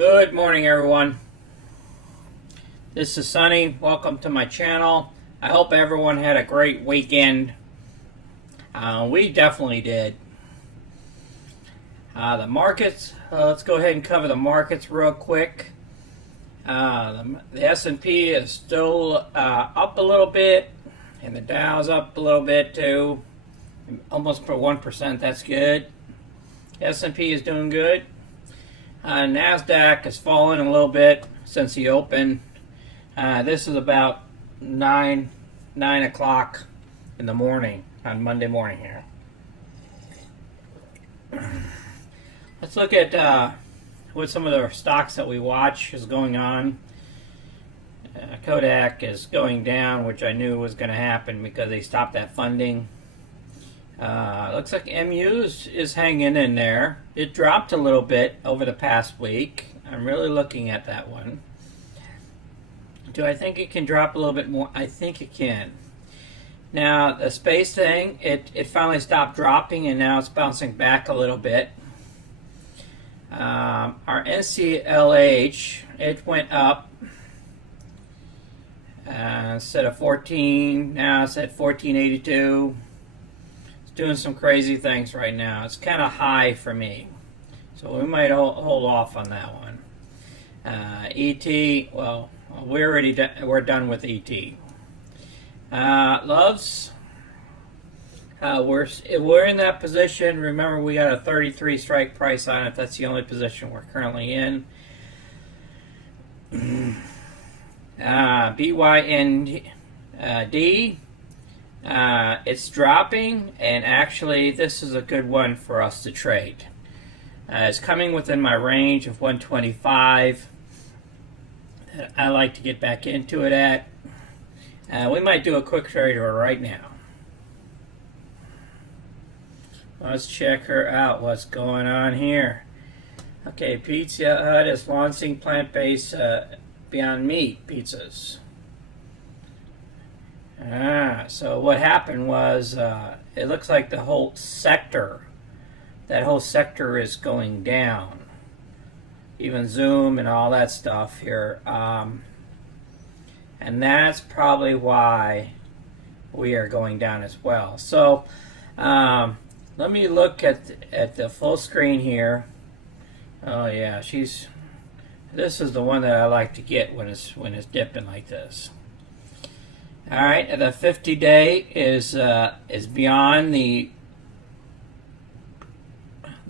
Good morning, everyone. This is Sunny. Welcome to my channel. I hope everyone had a great weekend. We definitely did. The markets, let's go ahead and cover the markets real quick. The S&P is still up a little bit, and the Dow's up a little bit too. Almost for 1%, that's good. S&P is doing good. NASDAQ has fallen a little bit since the open. This is about 9 o'clock in the morning on Monday morning here. Let's look at what some of the stocks that we watch is going on. Kodak is going down, which I knew was going to happen because they stopped that funding. Looks like MU is hanging in there. It dropped a little bit over the past week. I'm really looking at that one. Do I think it can drop a little bit more? I think it can. Now, the space thing, it finally stopped dropping, and now it's bouncing back a little bit. Our NCLH, it went up. Instead of 14, now it's at 1482. Doing some crazy things right now. It's kind of high for me, so we might hold off on that one. ET, well, we're done with ET. Loves, we're in that position. Remember, we got a 33 strike price on it. That's the only position we're currently in. BYND. It's dropping, and actually this is a good one for us to trade. It's coming within my range of 125 that I like to get back into it at. We might do a quick trade right now. Let's check her out. What's going on here? Okay, Pizza Hut is launching plant-based Beyond Meat pizzas. So what happened was, it looks like the whole sector, that whole sector is going down. Even Zoom and all that stuff here. And that's probably why we are going down as well. So let me look at the full screen here. Oh yeah, this is the one that I like to get when it's dipping like this. All right, the 50-day is beyond the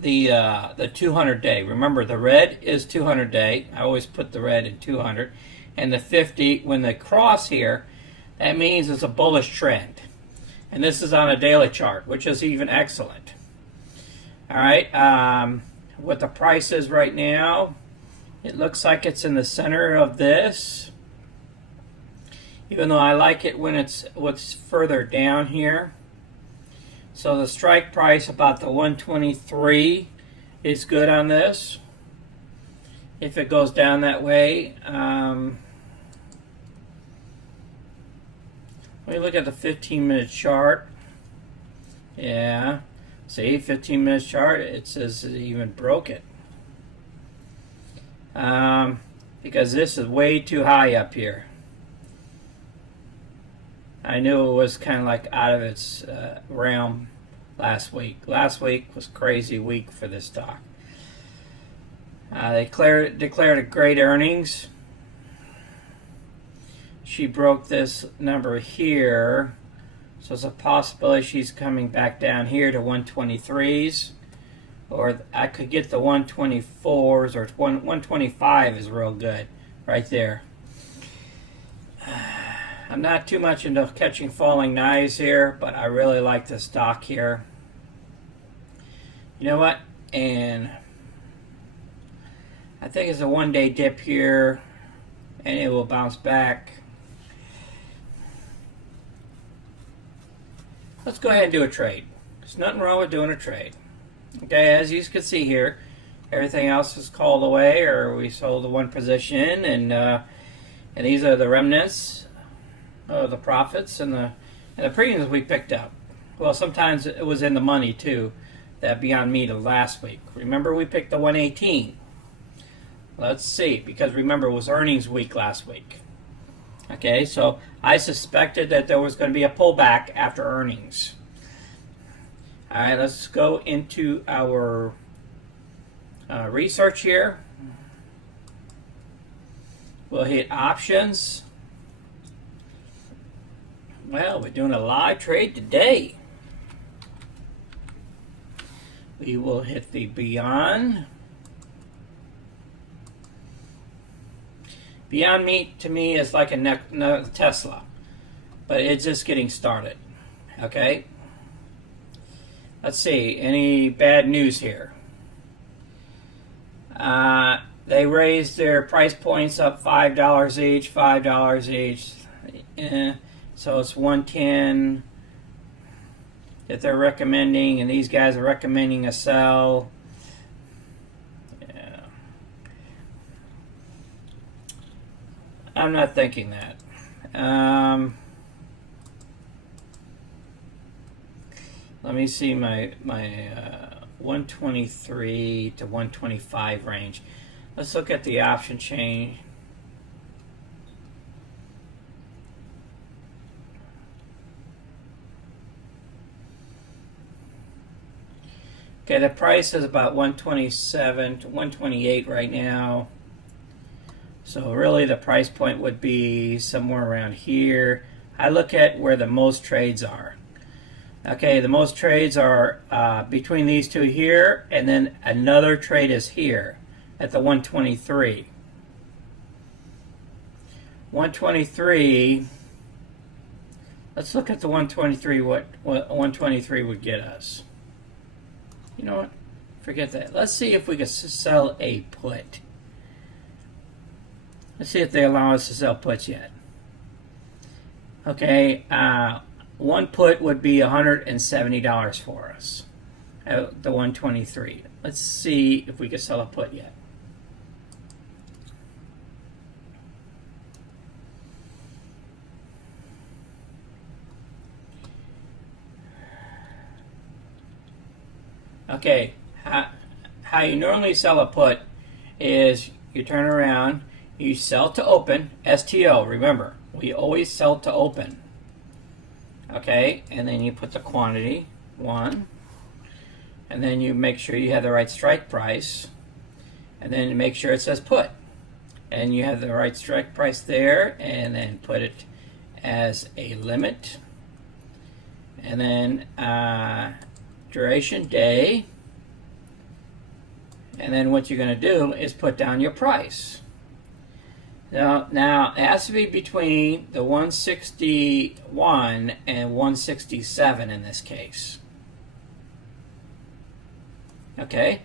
200-day. Remember, the red is 200-day. I always put the red in 200, and the 50. When they cross here, that means it's a bullish trend, and this is on a daily chart, which is even excellent. All right, what the price is right now, it looks like it's in the center of this. Even though I like it when it's what's further down here. So the strike price about the 123 is good on this. If it goes down that way. Let me look at the 15-minute chart. Yeah. See, 15-minute chart, it says it even broke it. Because this is way too high up here. I knew it was kind of like out of its realm last week. Last week was a crazy week for this stock. They declared a great earnings. She broke this number here, so it's a possibility she's coming back down here to 123s, or I could get the 124s, or 125 is real good right there. I'm not too much into catching falling knives here, but I really like the stock here. You know what? And I think it's a one-day dip here, and it will bounce back. Let's go ahead and do a trade. There's nothing wrong with doing a trade. Okay, as you can see here, everything else is called away, or we sold the one position, and these are the remnants. The profits and the premiums we picked up. Well, sometimes it was in the money too, that Beyond Meat of last week. Remember, we picked the 118. Let's see, because remember it was earnings week last week. Okay, so I suspected that there was going to be a pullback after earnings. All right, let's go into our research here. We'll hit options. Well, we're doing a live trade today. We will hit the Beyond. Beyond Meat to me is like a Tesla, but it's just getting started. Okay. Let's see. Any bad news here? They raised their price points up $5 each, $5 each. So it's 110 that they're recommending, and these guys are recommending a sell. Yeah. I'm not thinking that. Let me see my 123 to 125 range. Let's look at the option chain. Okay, the price is about 127 to 128 right now. So really the price point would be somewhere around here. I look at where the most trades are. Okay, the most trades are between these two here, and then another trade is here at the 123. 123, let's look at the 123, what 123 would get us. You know what? Forget that. Let's see if we can sell a put. Let's see if they allow us to sell puts yet. Okay, one put would be $170 for us at the 123. Let's see if we can sell a put yet. Okay, how you normally sell a put is you turn around, you sell to open, STO, remember, we always sell to open. Okay, and then you put the quantity, 1, and then you make sure you have the right strike price, and then make sure it says put. And you have the right strike price there, and then put it as a limit. And then duration, day. And then what you're going to do is put down your price. Now, it has to be between the 161 and 167 in this case. Okay,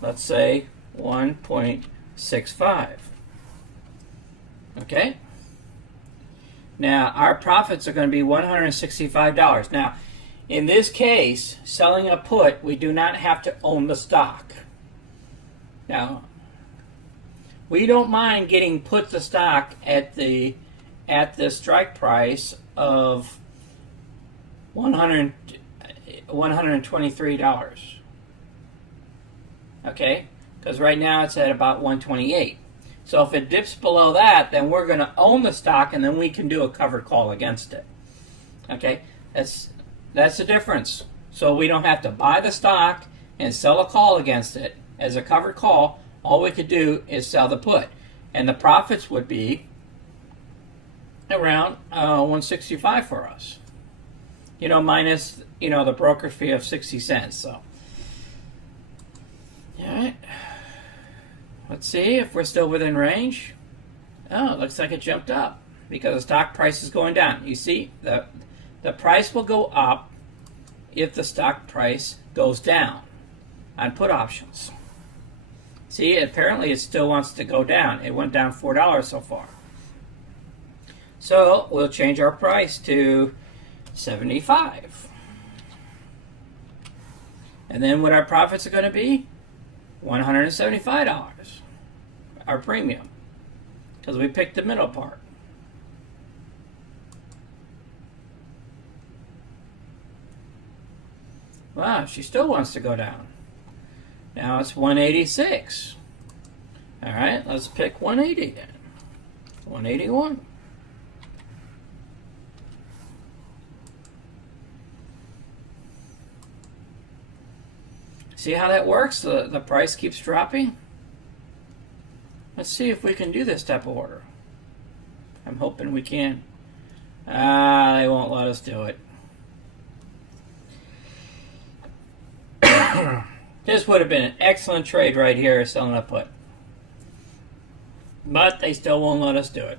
let's say 1.65. Okay. Now, our profits are going to be $165. Now, in this case, selling a put, we do not have to own the stock. Now, we don't mind getting put the stock at the strike price of $123. Okay, because right now it's at about 128. So if it dips below that, then we're going to own the stock, and then we can do a covered call against it. Okay, that's the difference. So we don't have to buy the stock and sell a call against it as a covered call. All we could do is sell the put, and the profits would be around 165 for us. You know, minus the broker fee of 60 cents. So, all right. Let's see if we're still within range. Oh, it looks like it jumped up because the stock price is going down. You see, the price will go up if the stock price goes down on put options. See, apparently it still wants to go down. It went down $4 so far. So we'll change our price to 75. And then what our profits are going to be? $175. Our premium. Because we picked the middle part. Wow, she still wants to go down. Now it's 186. All right, let's pick 180 then. 181. See how that works? The price keeps dropping. Let's see if we can do this type of order. I'm hoping we can. They won't let us do it. This would have been an excellent trade right here, selling a put. But they still won't let us do it.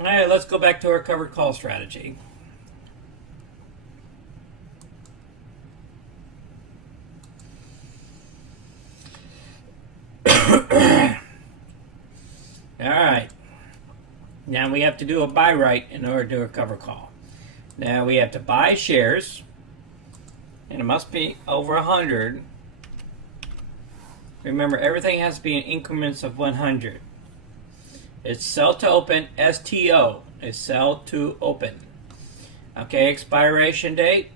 All right, let's go back to our covered call strategy. All right. Now we have to do a buy right in order to do a cover call. Now we have to buy shares, and it must be over 100. Remember, everything has to be in increments of 100. It's sell to open, STO. It's sell to open. Okay, expiration date.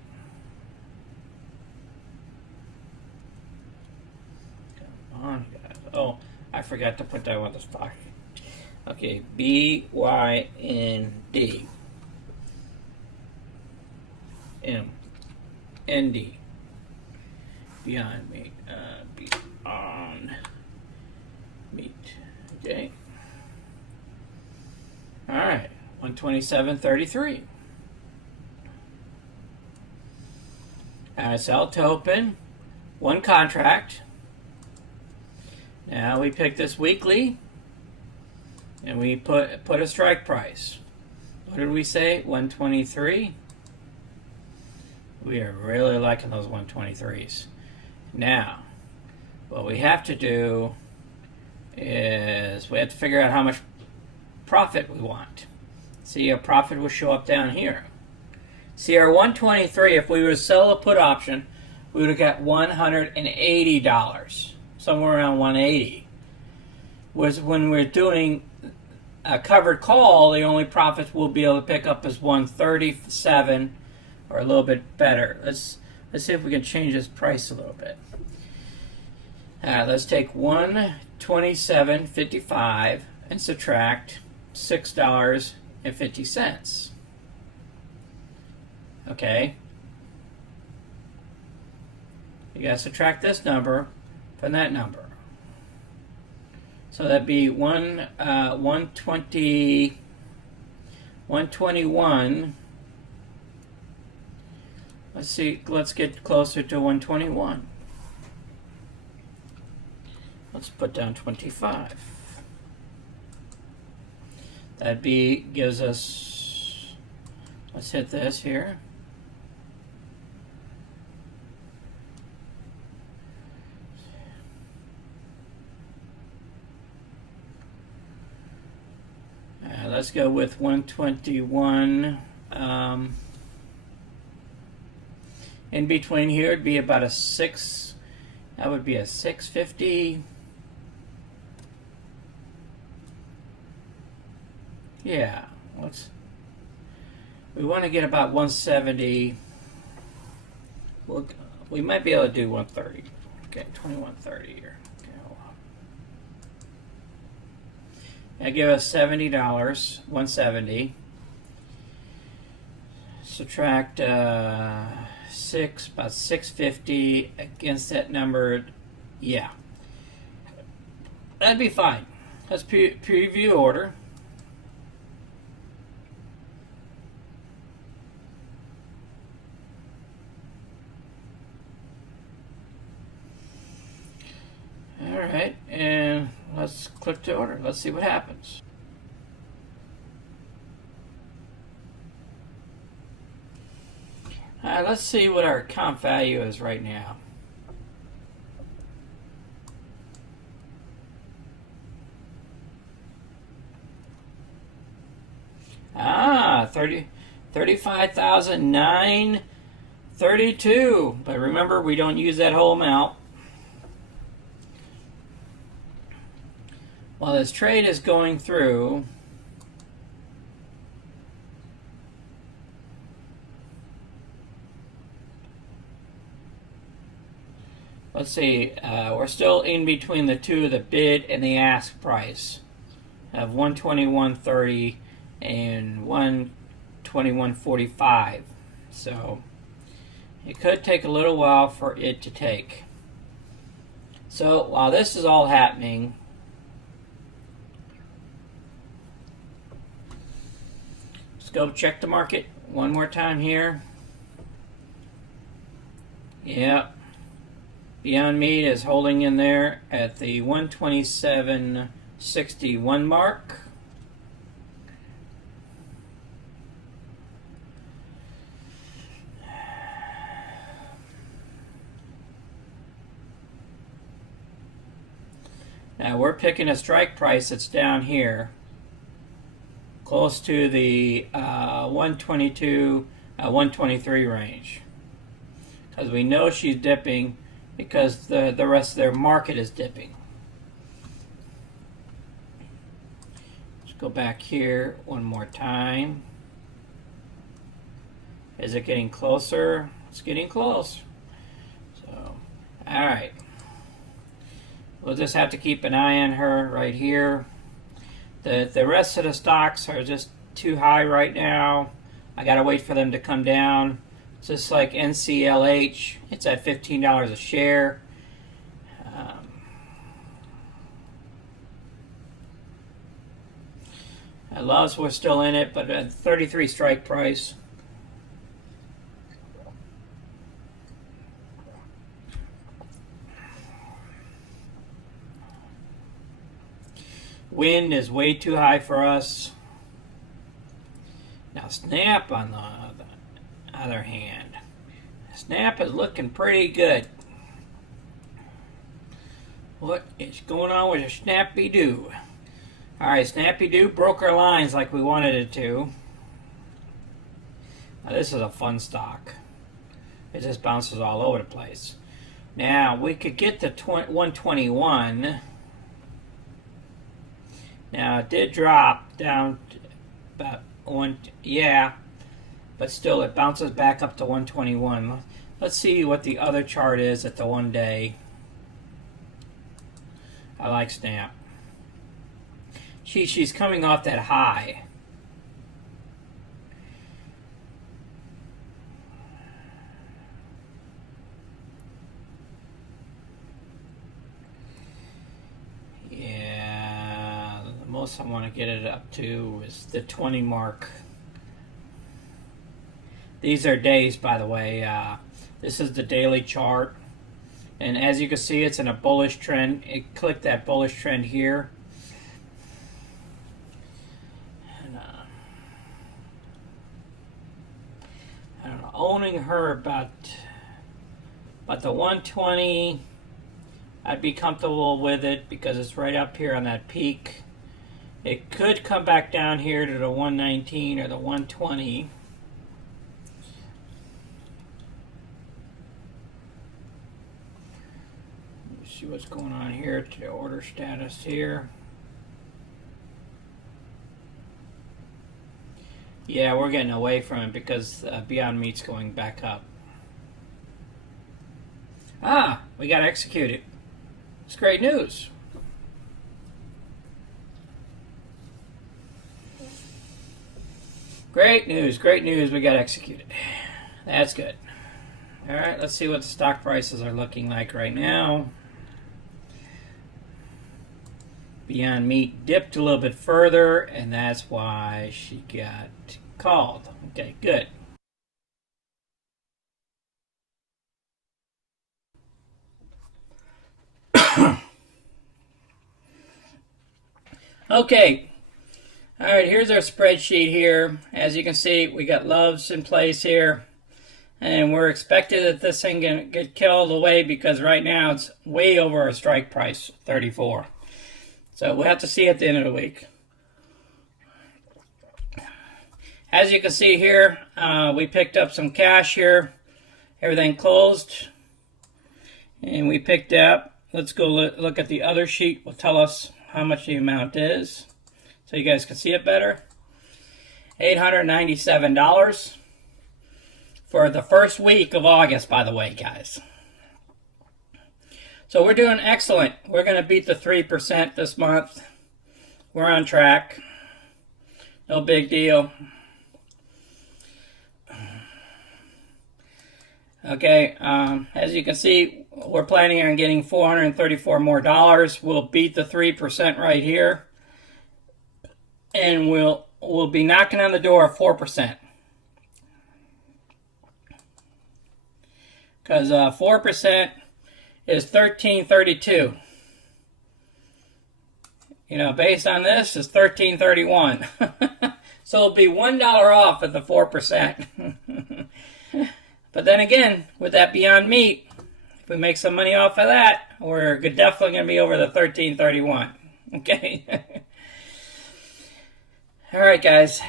Come on, guys. Oh, I forgot to put that on the stock. Okay, BYND. ND. Beyond meat. Beyond meat. Okay. All right. 127.33. Sell to open. One contract. Now we pick this weekly, and we put a strike price. What did we say? 123. We are really liking those 123s. Now, what we have to do is we have to figure out how much profit we want. See, our profit will show up down here. See, our 123, if we were to sell a put option, we would have got $180, somewhere around 180. Was when we're doing a covered call, the only profits we'll be able to pick up is 137, or a little bit better. Let's see if we can change this price a little bit. Let's take 127.55 and subtract $6.50. Okay. You gotta subtract this number from that number. So that'd be 121. Let's see, let's get closer to 121. Let's put down 25. That'd gives us, let's hit this here. Let's go with 121. In between here, it'd be about a 6. That would be a 650. Yeah, we want to get about 170. We might be able to do 130. Okay, 2130 here. Okay, hold on. That give us $70, 170. Subtract about 650 against that number. Yeah, that'd be fine. Let's preview order. All right, and let's click to order. Let's see what happens. Let's see what our account value is right now. $35,932. But remember, we don't use that whole amount. While this trade is going through, let's see, we're still in between the two, the bid and the ask price of 121.30 and 121.45. So it could take a little while for it to take. So while this is all happening, let's go check the market one more time here. Yeah, Beyond Meat is holding in there at the 127.61 mark. Now we're picking a strike price that's down here, close to the 122, 123 range, because we know she's dipping because the rest of their market is dipping. Let's go back here one more time. Is it getting closer? It's getting close. So, all right. We'll just have to keep an eye on her right here. The rest of the stocks are just too high right now. I gotta wait for them to come down. Just like NCLH, it's at $15 a share. Loves, we're still in it, but at 33 strike price. BYND is way too high for us. Now Snap, on the other hand, Snap is looking pretty good. What is going on with a Snappy-Doo? Alright, Snappy-Doo broke our lines like we wanted it to. Now this is a fun stock. It just bounces all over the place. Now we could get to 121. Now it did drop down to about one, yeah, but still it bounces back up to 121. Let's see what the other chart is at the 1 day. I like Snap. She's coming off that high. Yeah, the most I want to get it up to is the 20 mark. These are days, by the way. This is the daily chart. And as you can see, it's in a bullish trend. It clicked that bullish trend here. And, I don't know, owning her about the 120, I'd be comfortable with it because it's right up here on that peak. It could come back down here to the 119 or the 120. See what's going on here to the order status here. Yeah, we're getting away from it because Beyond Meat's going back up. Ah, we got executed. It's great news. Great news, we got executed. That's good. All right, let's see what the stock prices are looking like right now. Beyond Meat dipped a little bit further, and that's why she got called. Okay, good. Okay. All right, here's our spreadsheet here. As you can see, we got loves in place here. And we're expecting that this thing can get killed away because right now it's way over our strike price, 34. So we'll have to see at the end of the week. As you can see here, we picked up some cash here. Everything closed. And we picked up, let's go look at the other sheet. Will tell us how much the amount is. So you guys can see it better. $897 for the first week of August, by the way, guys. So we're doing excellent. We're going to beat the 3% this month. We're on track. No big deal. Okay, as you can see, we're planning on getting $434 more. We'll beat the 3% right here. And we'll be knocking on the door of 4%. Because 4% is 1332. You know, based on this, is 1331. So it'll be $1 off at the 4%. But then again, with that Beyond Meat, if we make some money off of that, we're definitely going to be over the 1331. Okay? All right, guys.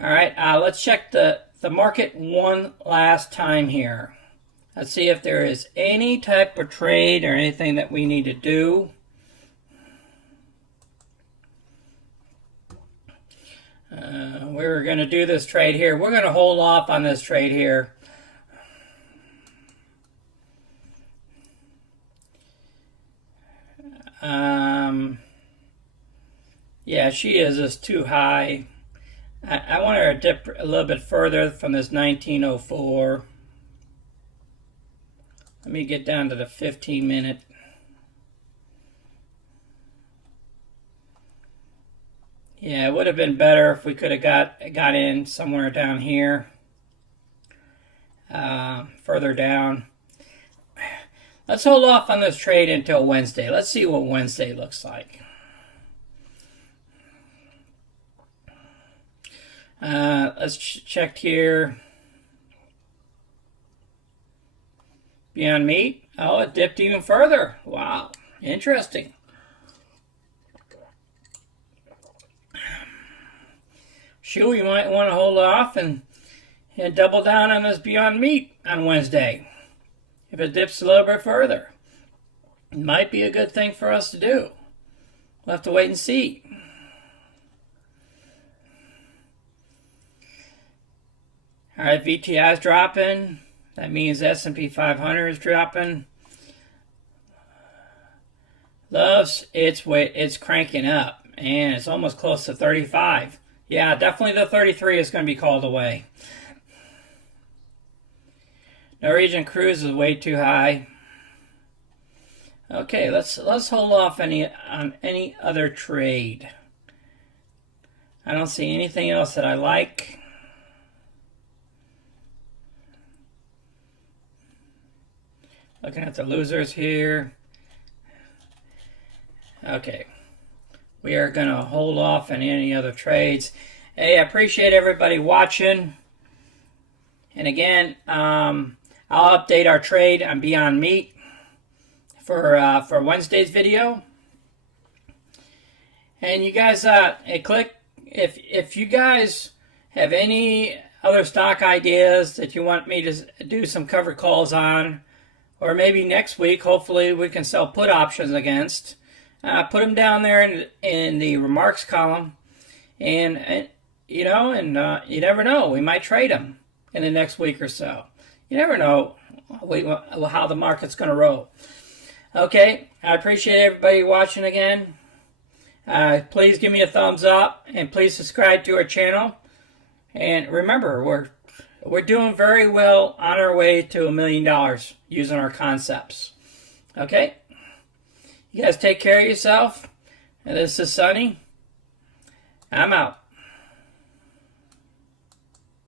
All right, let's check the market one last time here. Let's see if there is any type of trade or anything that we need to do. We're going to do this trade here. We're going to hold off on this trade here. Yeah, she is just too high. I want her to dip a little bit further from this 1904. Let me get down to the 15-minute. Yeah, it would have been better if we could have got in somewhere down here. Further down. Let's hold off on this trade until Wednesday. Let's see what Wednesday looks like. Let's check here. Beyond Meat. Oh, it dipped even further. Wow. Interesting. Shoot, we might want to hold off and double down on this Beyond Meat on Wednesday. If it dips a little bit further. It might be a good thing for us to do. We'll have to wait and see. All right, VTI is dropping. That means S&P 500 is dropping. Loves, it's cranking up, and it's almost close to 35. Yeah, definitely the 33 is going to be called away. Norwegian Cruise is way too high. Okay, let's hold off on any other trade. I don't see anything else that I like. Looking at the losers here. Okay. We are going to hold off on any other trades. Hey, I appreciate everybody watching. And again, I'll update our trade on Beyond Meat for Wednesday's video. And you guys, click if you guys have any other stock ideas that you want me to do some cover calls on, or maybe next week, hopefully we can sell put options against. Put them down there in the remarks column, and you never know. We might trade them in the next week or so. You never know how the market's going to roll. Okay, I appreciate everybody watching again. Please give me a thumbs up, and please subscribe to our channel. And remember, we're doing very well on our way to $1 million using our concepts. Okay? You guys take care of yourself. And this is Sonny. I'm out.